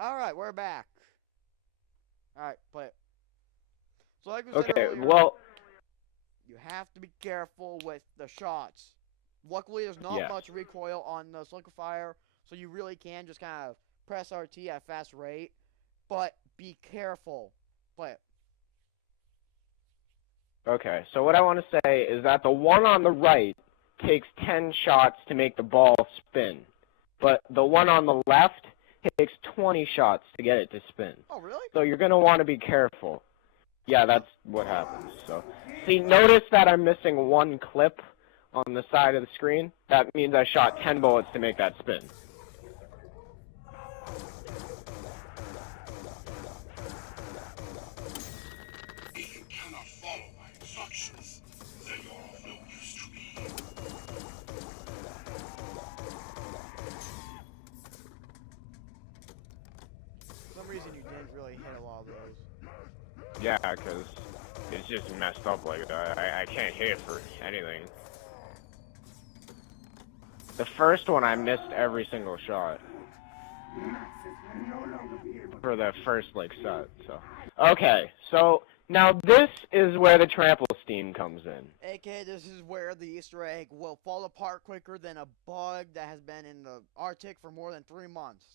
Alright, we're back. Alright, play it. So like we said Okay, earlier, well, you have to be careful with the shots. Luckily, there's not yes. much recoil on the liquefier, so you really can just kind of press RT at a fast rate. But be careful. Play it. Okay, so what I want to say is that the one on the right takes 10 shots to make the ball spin, but the one on the left takes 20 shots to get it to spin. Oh, really? So you're going to want to be careful. Yeah, that's what happens. So, see, notice that I'm missing one clip on the side of the screen. That means I shot 10 bullets to make that spin. If you cannot follow my instructions, then you're of no use to me. For some reason, you didn't really hit a lot of those. Yeah, because it's just messed up like that. I can't hit it for anything. The first one, I missed every single shot. For the first, like, set, so. Okay, so, now this is where the trample steam comes in. AK, this is where the Easter egg will fall apart quicker than a bug that has been in the Arctic for more than 3 months.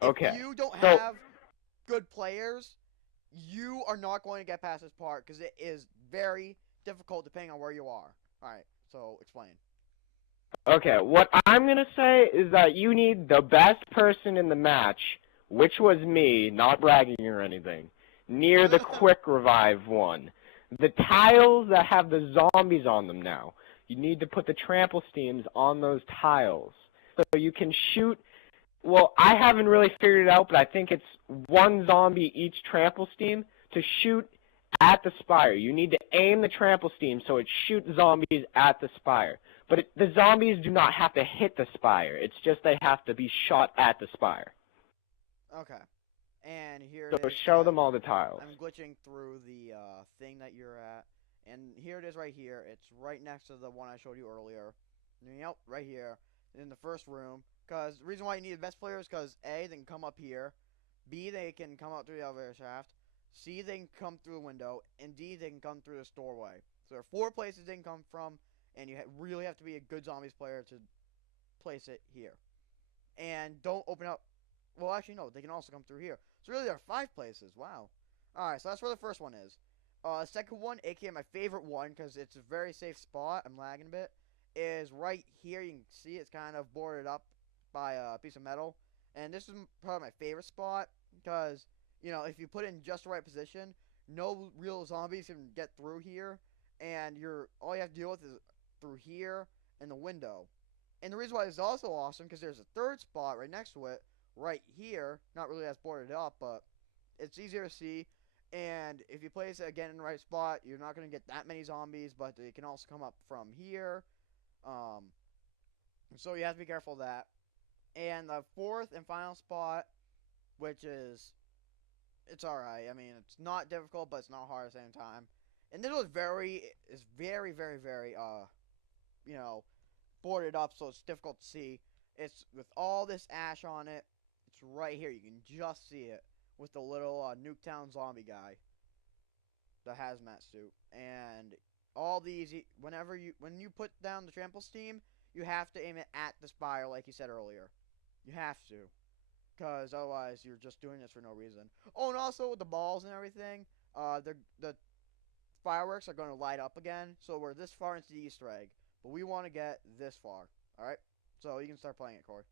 Okay, If you don't so, have good players, you are not going to get past this part because it is very difficult depending on where you are. Alright, so explain. okay, what I'm gonna say is that you need the best person in the match, which was me, not bragging or anything, near the quick revive one. The tiles that have the zombies on them now, you need to put the trample steams on those tiles. So you can shoot, well, I haven't really figured it out, but I think it's one zombie each trample steam to shoot at the spire. You need to aim the trample steam so it shoots zombies at the spire. But the zombies do not have to hit the spire. It's just they have to be shot at the spire. Okay. And here So it is. show them all the tiles. I'm glitching through the thing that you're at. And here it is right here. It's right next to the one I showed you earlier. Yep, right here. In the first room. Because the reason why you need the best player is because A, they can come up here. B, they can come out through the elevator shaft. C, they can come through the window. And D, they can come through this doorway. So there are 4 places they can come from. And you really have to be a good zombies player to place it here. And don't open up. Well, actually, no. They can also come through here. So really, there are 5 places. Wow. Alright, so that's where the first one is. Second one, aka my favorite one, because it's a very safe spot. I'm lagging a bit. Is right here. You can see it's kind of boarded up by a piece of metal. And this is probably my favorite spot. Because, you know, if you put it in just the right position, no real zombies can get through here. And all you have to deal with is through here and the window. And the reason why this is also awesome, because there's a third spot right next to it, right here. Not really as boarded up, but it's easier to see. And if you place it again in the right spot, you're not going to get that many zombies, but they can also come up from here. So you have to be careful of that. And the fourth and final spot, which is, it's alright. I mean, it's not difficult, but it's not hard at the same time. And this was very, you know, boarded up, so it's difficult to see. It's with all this ash on it. It's right here. You can just see it with the little Nuketown zombie guy, the hazmat suit, and all these. When you put down the trample steam, you have to aim it at the spire, like you said earlier. You have to, because otherwise you're just doing this for no reason. Oh, and also with the balls and everything, the fireworks are going to light up again. So we're this far into the Easter egg, but we want to get this far. All right, so you can start playing it, Corey.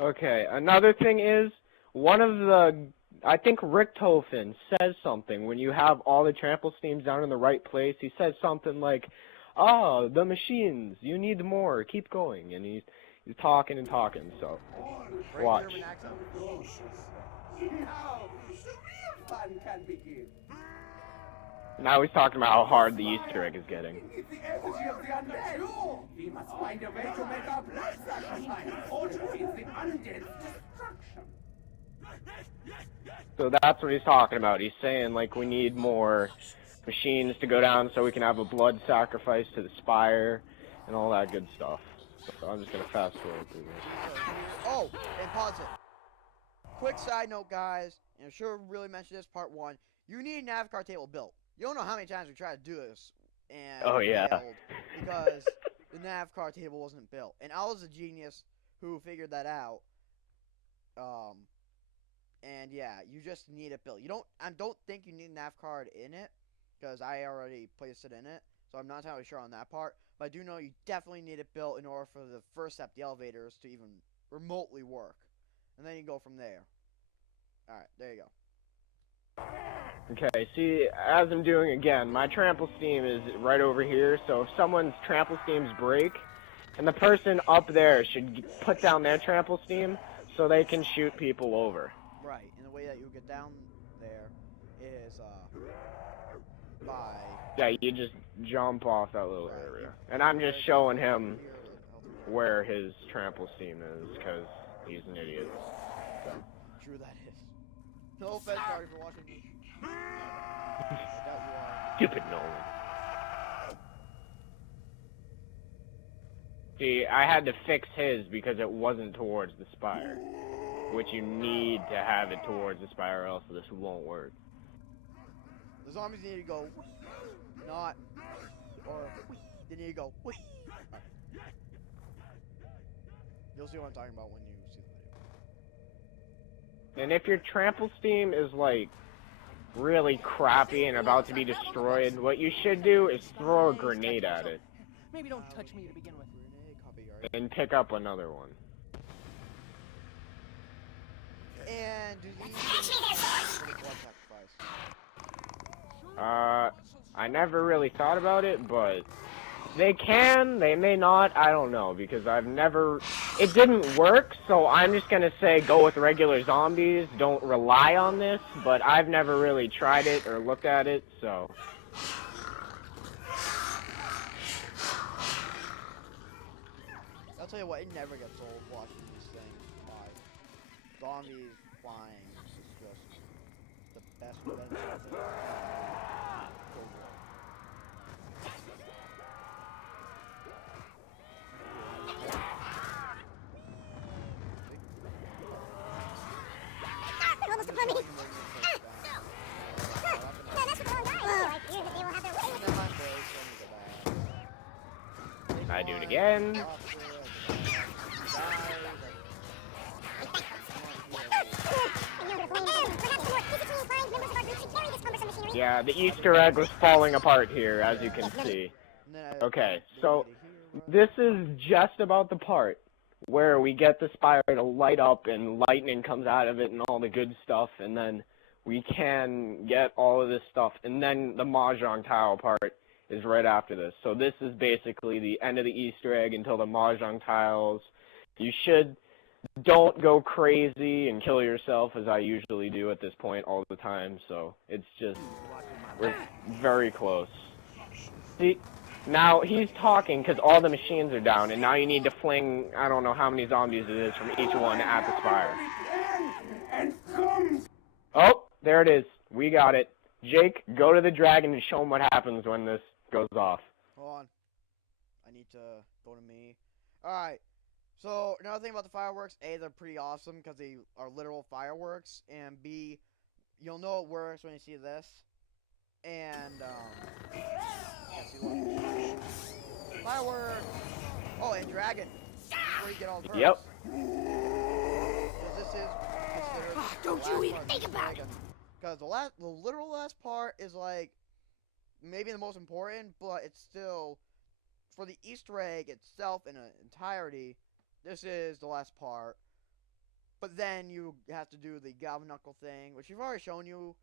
Okay, another thing is, I think Rick Tofin says something when you have all the trample steams down in the right place. He says something like, "Oh, the machines, you need more, keep going," and he's talking and talking, so Great watch. German accent. Now, the real fun can begin. Now he's talking about how hard the Easter egg is getting. It's the effigy of the undead. We must find a way to make our blood sacrifice or to feed the undead's destruction. So that's what he's talking about. He's saying, like, we need more machines to go down so we can have a blood sacrifice to the spire and all that good stuff. So I'm just going to fast forward through this. Oh, and pause it. quick side note, guys, and I should really mention this part 1. You need a nav card table built. You don't know how many times we tried to do this and Oh, yeah. failed because the nav card table wasn't built. And I was a genius who figured that out. And yeah, you just need it built. I don't think you need a nav card in it because I already placed it in it. So I'm not entirely sure on that part. But I do know you definitely need it built in order for the first step, the elevators, to even remotely work. And then you go from there. Alright, there you go. Okay, see, as I'm doing again, my trample steam is right over here, so if someone's trample steams break, and the person up there should put down their trample steam so they can shoot people over. Right, and the way that you get down there is, by... Yeah, you just jump off that little Right, area. And I'm just showing him where his trample steam is, because he's an idiot. True that is. No offense, sorry for watching this. I doubt you are. Stupid Nolan. See, I had to fix his because it wasn't towards the spire. Which you need to have it towards the spire, or else this won't work. The zombies need to go, not, or they need to go, right. You'll see what I'm talking about when you see the video. And if your trample steam is, like, really crappy and about to be destroyed, what you should do is throw a grenade at it. Maybe don't touch me to begin with. And pick up another one. And do these things blood sacrifice? I never really thought about it, but they can, they may not, I don't know, because it didn't work, so I'm just gonna say go with regular zombies, don't rely on this, but I've never really tried it or looked at it, so. I'll tell you what, it never gets old watching these things fly. Zombies flying is just the best benefit thing. Almost upon me. No, that's the wrong guy. I fear that they will have their way. I do it again. Yeah, the Easter egg was falling apart here, as you can see. Okay, so this is just about the part where we get the spire to light up and lightning comes out of it and all the good stuff, and then we can get all of this stuff, and then the Mahjong tile part is right after this. So this is basically the end of the Easter egg until the Mahjong tiles. Don't go crazy and kill yourself, as I usually do at this point all the time, so it's just, we're very close. See, now he's talking because all the machines are down, and now you need to fling, I don't know how many zombies it is from each one at the spire. Oh, there it is. We got it. Jake, go to the dragon and show him what happens when this goes off. Hold on. I need to go to me. Alright. So, another thing about the fireworks, A, they're pretty awesome because they are literal fireworks, and B, you'll know it works when you see this. And, yeah, see, look. Fireworks! Oh, and dragon. This is where you get all the perks. Yep. Because this is considered Don't you even think about it! Because the literal last part is, like, maybe the most important, but it's still, for the Easter egg itself in its entirety, this is the last part. But then you have to do the Galvanical thing, which you've already shown you.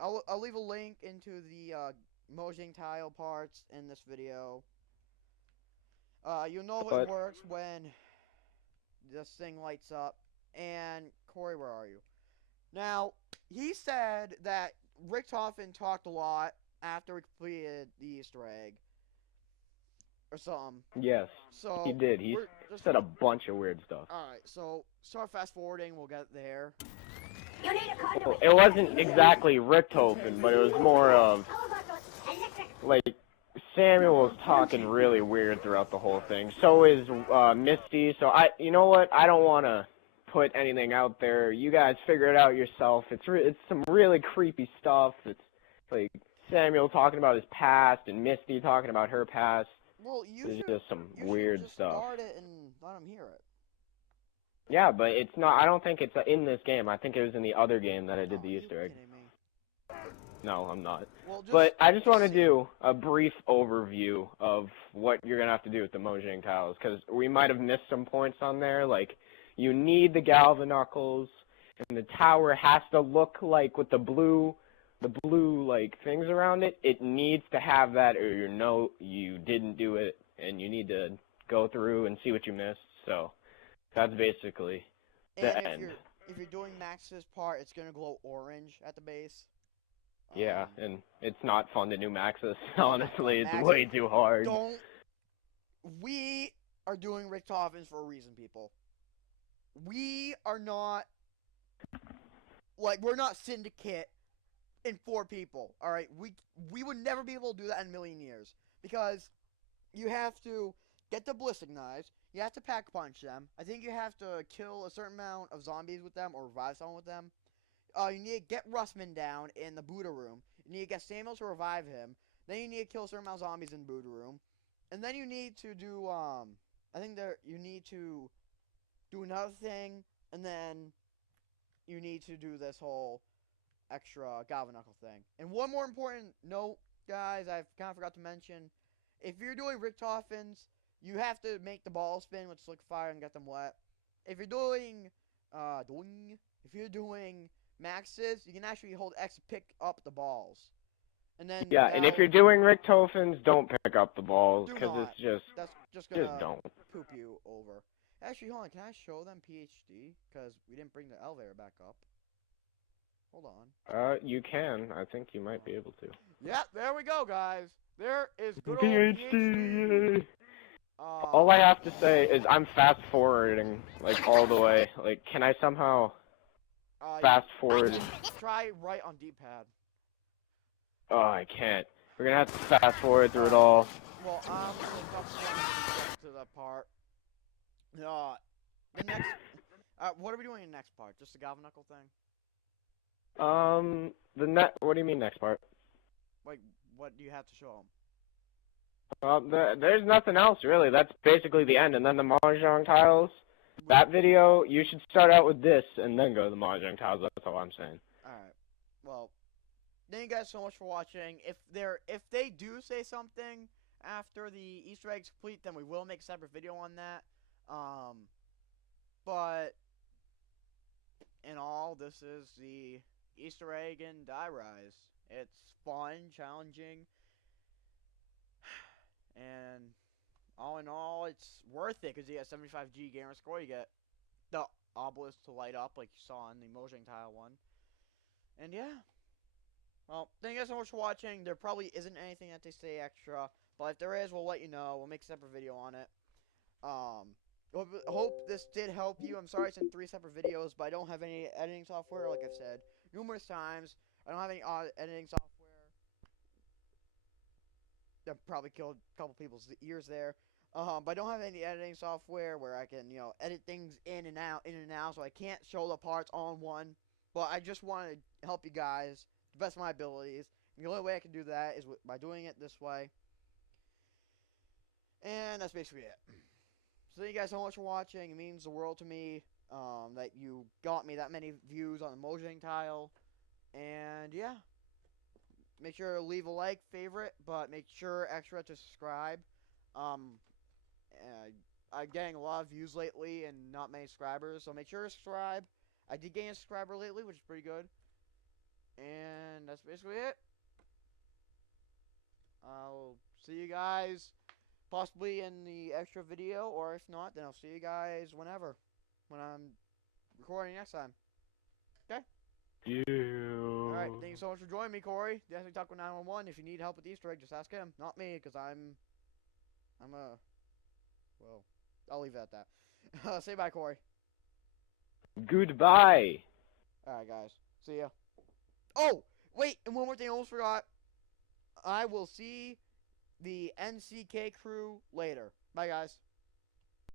I'll leave a link into the Mojang tile parts in this video. You'll know it works when this thing lights up. And, Corey, where are you? Now, he said that Richtofen talked a lot after we completed the Easter egg. Or something. Yes, So he did. He said a bunch of weird stuff. Alright, so start fast forwarding, we'll get there. Well, it wasn't exactly Richtofen, but it was more of, like, Samuel was talking really weird throughout the whole thing. So is Misty, so you know what, I don't want to put anything out there. You guys figure it out yourself. It's some really creepy stuff. It's like Samuel talking about his past and Misty talking about her past. Well, you It's should just some you weird should just stuff. start it and let them hear it. Yeah, but it's not. I don't think it's in this game. I think it was in the other game that I did Oh, the are you Easter egg. kidding me? No, I'm not. Well, But I just want to see. do a brief overview of what you're going to have to do with the Mojang tiles, because we might have missed some points on there. Like, you need the Galvanuckles, and the tower has to look like with the blue, like, things around it. It needs to have that, or you didn't do it, and you need to go through and see what you missed. So, that's basically the And end. if you're doing Max's part, it's gonna glow orange at the base. Yeah, and it's not fun to do Maxis. Oh my Honestly, God, it's Maxis, way too hard. We are doing Richtophens for a reason, people. We are not, like, we're not Syndicate in 4 people, alright? We would never be able to do that in a million years. Because you have to get the Ballistic Knives, you have to pack punch them, I think you have to kill a certain amount of zombies with them, or revive someone with them. You need to get Russman down in the Buddha room. You need to get Samuel to revive him. Then you need to kill a certain amount of zombies in the Buddha room. And then you need to do, I think you need to do another thing. And then you need to do this whole extra Galvanackle thing. And one more important note, guys, I kind of forgot to mention. If you're doing Richtophens, you have to make the ball spin with slick fire and get them wet. If you're doing, Maxes, you can actually hold X to pick up the balls. And then Yeah, and if you're doing Richtophens, don't pick up the balls, because it's just... That's just gonna don't. poop you over. Actually, hold on, can I show them PhD? Because we didn't bring the elevator back up. Hold on. You can. I think you might be able to. Yeah, there we go, guys. There is good old PhD. All I have to say is I'm fast-forwarding, like, all the way. Like, can I somehow fast-forward? Try right on D-pad. Oh, I can't. We're gonna have to fast-forward through it all. Well, I'm gonna get to that part. The next... what are we doing in the next part? Just the Galvanackle thing? What do you mean next part? Like, what do you have to show them? There's nothing else, really. That's basically the end. And then the Mahjong tiles, that video, you should start out with this and then go to the Mahjong tiles. That's all I'm saying. Alright. Well, thank you guys so much for watching. If they do say something after the Easter egg's complete, then we will make a separate video on that. But in all, this is the Easter egg in Die Rise. It's fun, challenging, and all in all, it's worth it because you get 75G gamer score. You get the obelisk to light up like you saw in the Mojang tile one. And yeah. Well, thank you guys so much for watching. There probably isn't anything that they say extra, but if there is, we'll let you know. We'll make a separate video on it. Hope this did help you. I'm sorry it's in 3 separate videos, but I don't have any editing software, like I've said numerous times. I don't have any editing software. That probably killed a couple people's ears there. But I don't have any editing software where I can, edit things in and out, so I can't show the parts all in one. But I just want to help you guys to the best of my abilities. And the only way I can do that is by doing it this way. And that's basically it. So thank you guys so much for watching. It means the world to me that you got me that many views on the Mojang tile. And yeah. Make sure to leave a like, favorite, but make sure extra to subscribe. I'm getting a lot of views lately and not many subscribers, so make sure to subscribe. I did gain a subscriber lately, which is pretty good. And that's basically it. I'll see you guys possibly in the extra video, or if not, then I'll see you guys whenever. When I'm recording next time. Okay? Yeah. Alright, thank you so much for joining me, Corey. Definitely talk with 911. If you need help with the Easter egg, just ask him. Not me, because well, I'll leave it at that. Say bye, Corey. Goodbye. Alright, guys. See ya. Oh! Wait, and one more thing I almost forgot. I will see the NCK crew later. Bye, guys.